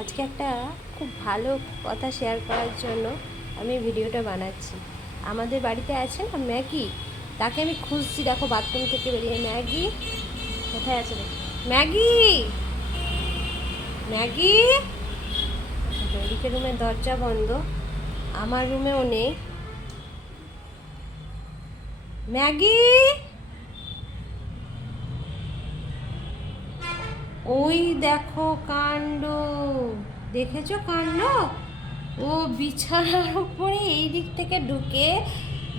আজকে একটা খুব ভালো কথা শেয়ার করার জন্য আমি ভিডিওটা বানাচ্ছি। আমাদের বাড়িতে আছে না ম্যাগি, তাকে আমি খুঁজছি, দেখো বাথরুম থেকে বেরিয়ে। ম্যাগি কোথায় আছে দেখি, ম্যাগি ম্যাগি। এদিকে রুমের দরজা বন্ধ, আমার রুমেও নেই। ম্যাগি, ওই দেখো কাণ্ড, দেখেছো কাণ্ড? ও বিছানার উপরে এই দিক থেকে ঢুকে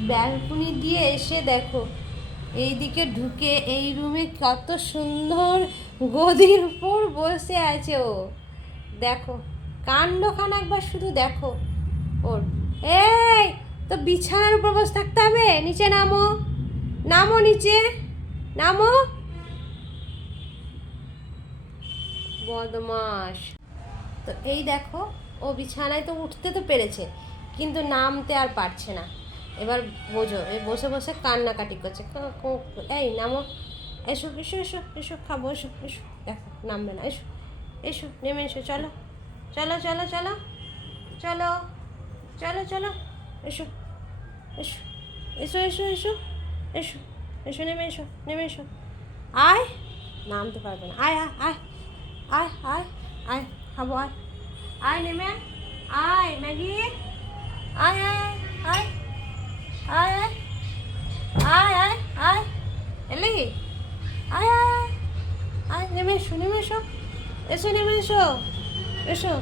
ব্যালকনি দিয়ে এসে দেখো এইদিকে ঢুকে এই রুমে কত সুন্দর গদির উপর বসে আছে ও। দেখো কাণ্ডখানা একবার শুধু দেখো ওর। এই তো বিছানার উপর বসে থাকতে হবে, নিচে নামো, নামো নিচে, নামো। বদমাস। তো এই দেখো ও বিছানায় তো উঠতে তো পেরেছে, কিন্তু নামতে আর পারছে না। এবার বোঝো, এই বসে বসে কান্নাকাটি করছে। এই নামো, এসো এসো এসো এসো, খাবো, এসো এসো। দেখো নামবে না, এসো এসো, নেমে এসো, চলো চলো চলো চলো চলো চলো চলো, এসো এসো এসো এসো এসো এসো এসো, নেমে এসো, নেমে এসো। আয়, নামতে পারবে না। আয় আয় আয় আয় আয়, খাবো, আয় আয়, নেমে আয় ম্যাগি, আয় আয় আয় আয় আয় আয় আয়, এলি, আয় আয় আয়, নেমে এসো, নেমে এসো, এসো নেমে এসো, এসো।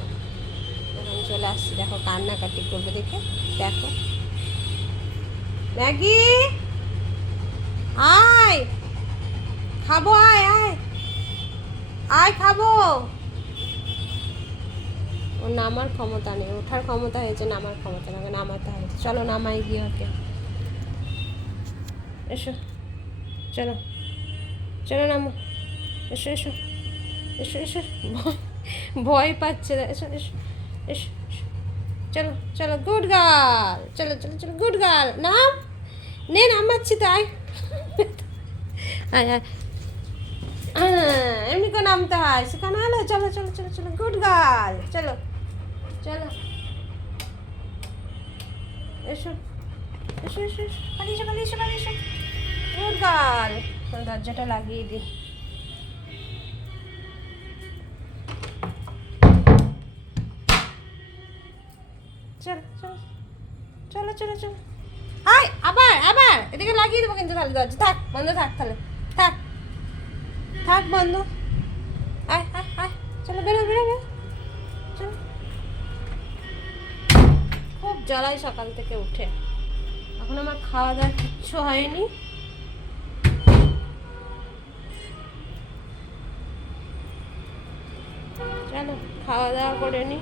এখন চলে আসছি, দেখো কান্নাকাটি করবে দেখে। দেখো ম্যাগি, আয় খাবো, আয় আয় আয়, খাবো। ও নামার ক্ষমতা নেই, ওঠার ক্ষমতা হয়েছে, নামার ক্ষমতা না, নামাতে হয়েছে। চলো নামাই গিয়ে ওকে, এসো, চলো চলো নামো, এসো এসো এসো এসো। ভয় পাচ্ছে, এসো এসো এসো, চলো চলো, গুড গার্ল, চলো চলো চলো, গুড গার্ল। নাম, নে নামাচ্ছি তো, আয় আয় আয়। এমনি করে নামতে হয়, সেখানে হলো। চলো চলো চলো চলো, গুড গার্ল, চলো চলো, এসো এসো এসো এসো, পালিয়ে এসো পালিয়ে এসো পালিয়ে এসো, গুড গার্ল। দরজাটা লাগিয়ে দিই। চলো চলো চলো চলো চলো, আয়, আবার আবার এদিকে লাগিয়ে দেবো কিন্তু, তাহলে দরজা থাক বন্ধ, থাক তাহলে, থাক থাক বন্ধ। আয় আয় আয়, চলো বেরো বেরো বেরো, চলো। খুব জ্বালাই সকাল থেকে উঠে, এখন আমার খাওয়া দাওয়া কিচ্ছু হয়নি। চলো খাওয়া দাওয়া করে নি।